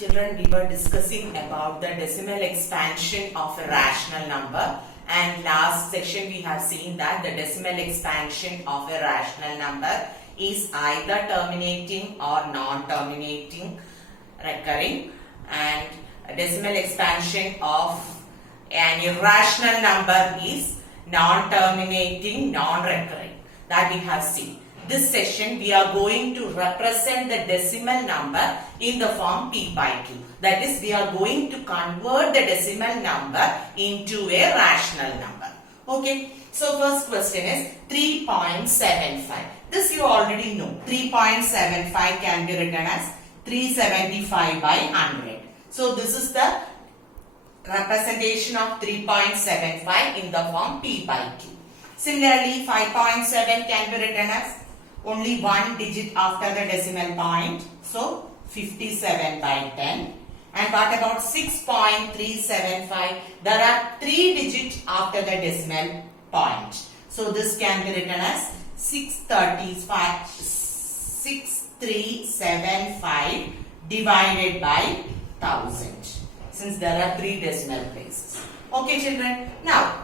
Children, we were discussing about the decimal expansion of a rational number, and last section we have seen that the decimal expansion of a rational number is either terminating or non-terminating recurring, and a decimal expansion of an irrational number is non-terminating, non-recurring. That we have seen. This session we are going to represent the decimal number in the form p by q. That is, we are going to convert the decimal number into a rational number. Okay. So first question is 3.75. This you already know. 3.75 can be written as 375 by 100. So this is the representation of 3.75 in the form p by q. Similarly, 5.7 can be written as only one digit after the decimal point. So 57 by 10. And what about 6.375? There are 3 digits after the decimal point. So this can be written as 6375 divided by 1000. Since there are 3 decimal places. Okay, children. Now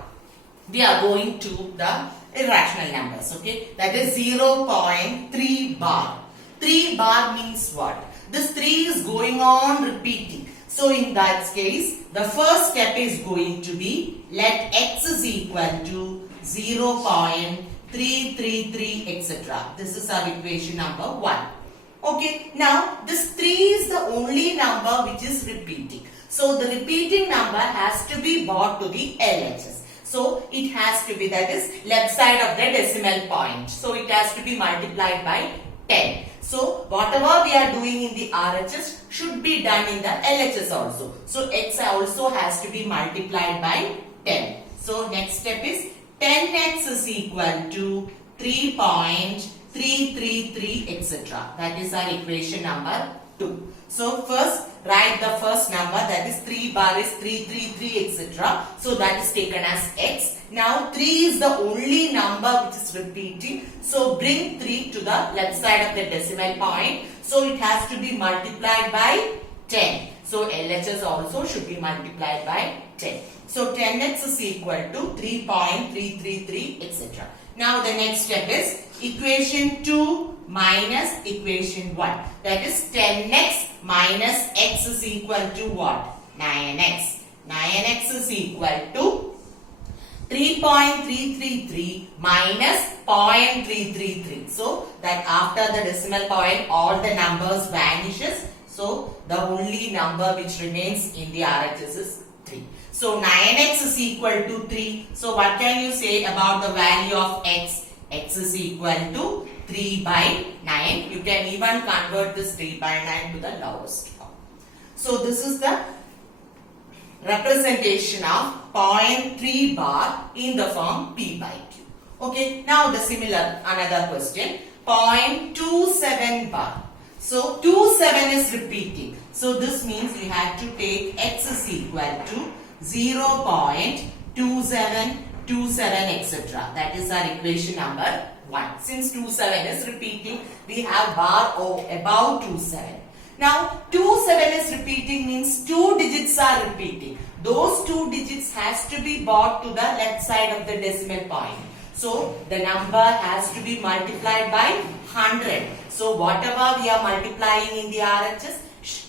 we are going to the irrational numbers. Okay, that is 0.3 bar. 3 bar means what? This 3 is going on repeating. So in that case, the first step is going to be let x is equal to 0.333 etc. This is our equation number 1. Okay, now this 3 is the only number which is repeating. So the repeating number has to be brought to the LHS. So it has to be, that is, left side of the decimal point. So it has to be multiplied by 10. So whatever we are doing in the RHS should be done in the LHS also. So x also has to be multiplied by 10. So next step is 10x is equal to 3.333 etc. That is our equation number 2. So first write the first number, that is 3 bar is 333 etc. So that is taken as x. Now 3 is the only number which is repeating. So bring 3 to the left side of the decimal point. So it has to be multiplied by 10. So LHS also should be multiplied by 10. So 10x is equal to 3.333 etc. Now the next step is equation 2 minus equation 1. That is 10x minus x is equal to what? 9x. 9x is equal to 3.333 minus 0.333. So that after the decimal point all the numbers vanishes. So the only number which remains in the RHS is 3. So 9x is equal to 3. So what can you say about the value of x? X is equal to 3 by 9. You can even convert this 3 by 9 to the lowest form. So this is the representation of 0.3 bar in the form p by q. Okay, now the similar another question, 0.27 bar. So 27 is repeating. So this means we have to take x is equal to 0.2727 etc. That is our equation number 1. Since 27 is repeating, we have bar above 27. Now 27 is repeating means 2 digits are repeating. Those 2 digits has to be brought to the left side of the decimal point. So the number has to be multiplied by 100. So whatever we are multiplying in the RHS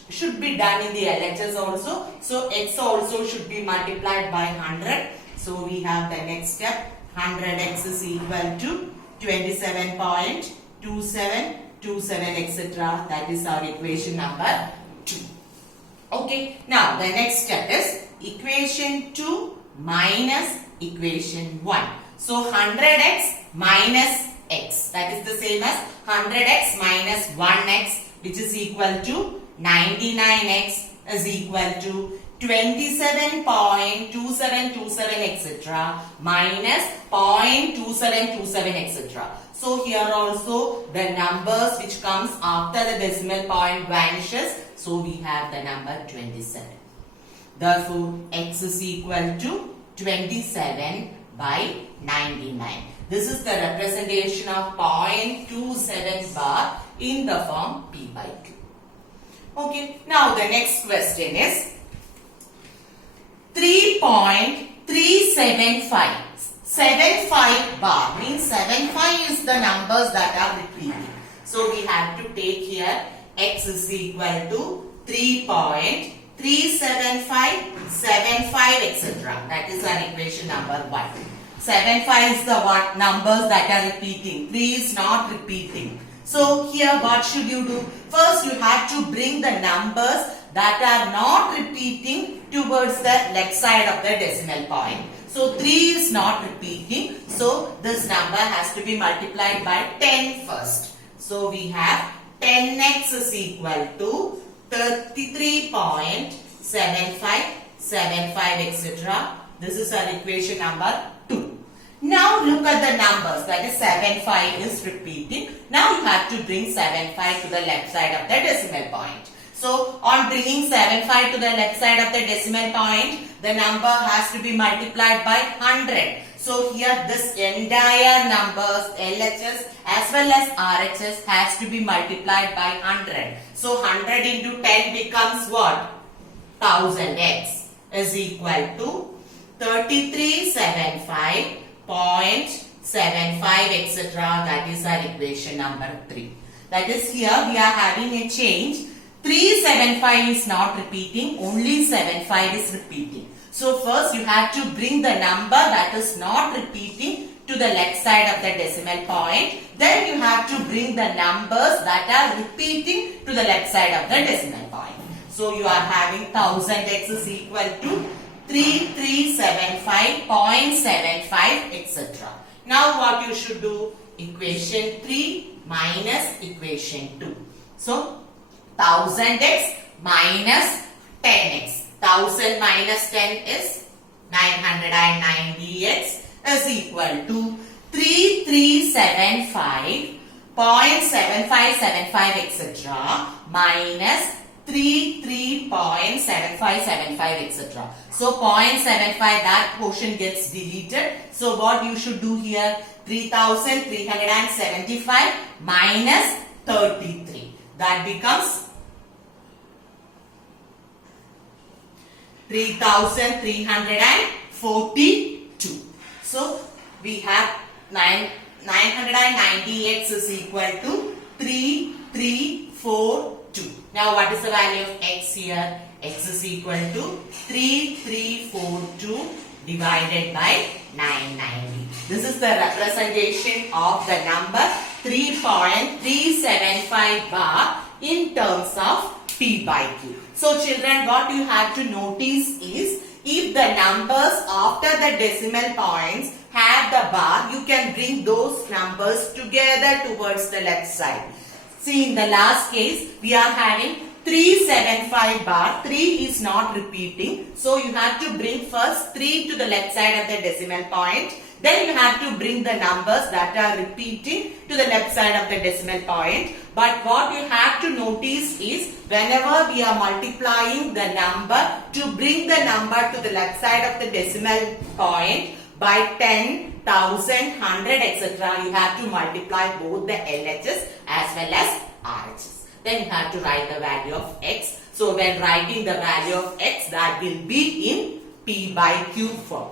should be done in the LHS also. So x also should be multiplied by 100. So we have the next step, 100x is equal to 27.2727 etc. That is our equation number 2. Okay, now the next step is equation 2 minus equation 1. So 100x minus x, that is the same as 100x minus 1x, which is equal to 99x is equal to 27.2727 etc. minus 0.2727 etc. So here also the numbers which comes after the decimal point vanishes. So we have the number 27. Therefore x is equal to 27 by 99. This is the representation of 0.27 bar in the form p by q. Okay. Now the next question is 3.375. 75 bar means 75 is the numbers that are repeating. So we have to take here x is equal to 3.375, etc. That is our equation number 1. 75 is the numbers that are repeating. 3 is not repeating. So here what should you do? First you have to bring the numbers that are not repeating towards the left side of the decimal point. So 3 is not repeating. So this number has to be multiplied by 10 first. So we have 10x is equal to 33.75, etc. This is our equation number 2. Now look at the numbers, that is 75 is repeating. Now you have to bring 75 to the left side of the decimal point. So on bringing 75 to the left side of the decimal point, the number has to be multiplied by 100. So here this entire numbers LHS as well as RHS has to be multiplied by 100. So 100 into 10 becomes what? 1000x is equal to 3375.75, etc. That is our equation number 3. That is here we are having a change. 375 is not repeating, only 75 is repeating. So first you have to bring the number that is not repeating to the left side of the decimal point. Then you have to bring the numbers that are repeating to the left side of the decimal point. So you are having 1000x is equal to 3375.75, etc. Now what you should do? Equation 3 minus equation 2. So 1000x minus 10x. 1000 minus 10 is 990x is equal to 3375.7575, etc. minus 33.7575, etc. So 0.75, that portion gets deleted. So what you should do here? 3375 minus 33. That becomes 3342. So we have 990x is equal to 3342. Now what is the value of x here? X is equal to 3342 divided by 990. This is the representation of the number 3.375 bar in terms of P by Q. So children, what you have to notice is if the numbers after the decimal points have the bar, you can bring those numbers together towards the left side. See, in the last case, we are having 375 bar. 3 is not repeating. So you have to bring first 3 to the left side of the decimal point. Then you have to bring the numbers that are repeating to the left side of the decimal point. But what you have to notice is whenever we are multiplying the number to bring the number to the left side of the decimal point by 10, 1000, 100, etc. you have to multiply both the LHS as well as RHS. Then you have to write the value of x. So when writing the value of x, that will be in P by Q form.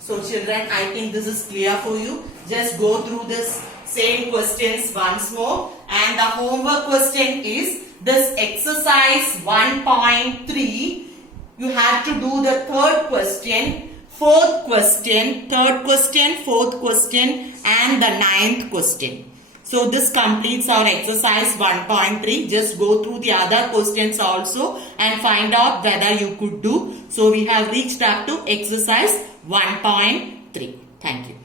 So children, I think this is clear for you. Just go through this same questions once more. And the homework question is this exercise 1.3. You have to do the third question, fourth question, third question, fourth question and the ninth question. So this completes our exercise 1.3. Just go through the other questions also and find out whether you could do. So we have reached up to exercise 1.3. Thank you.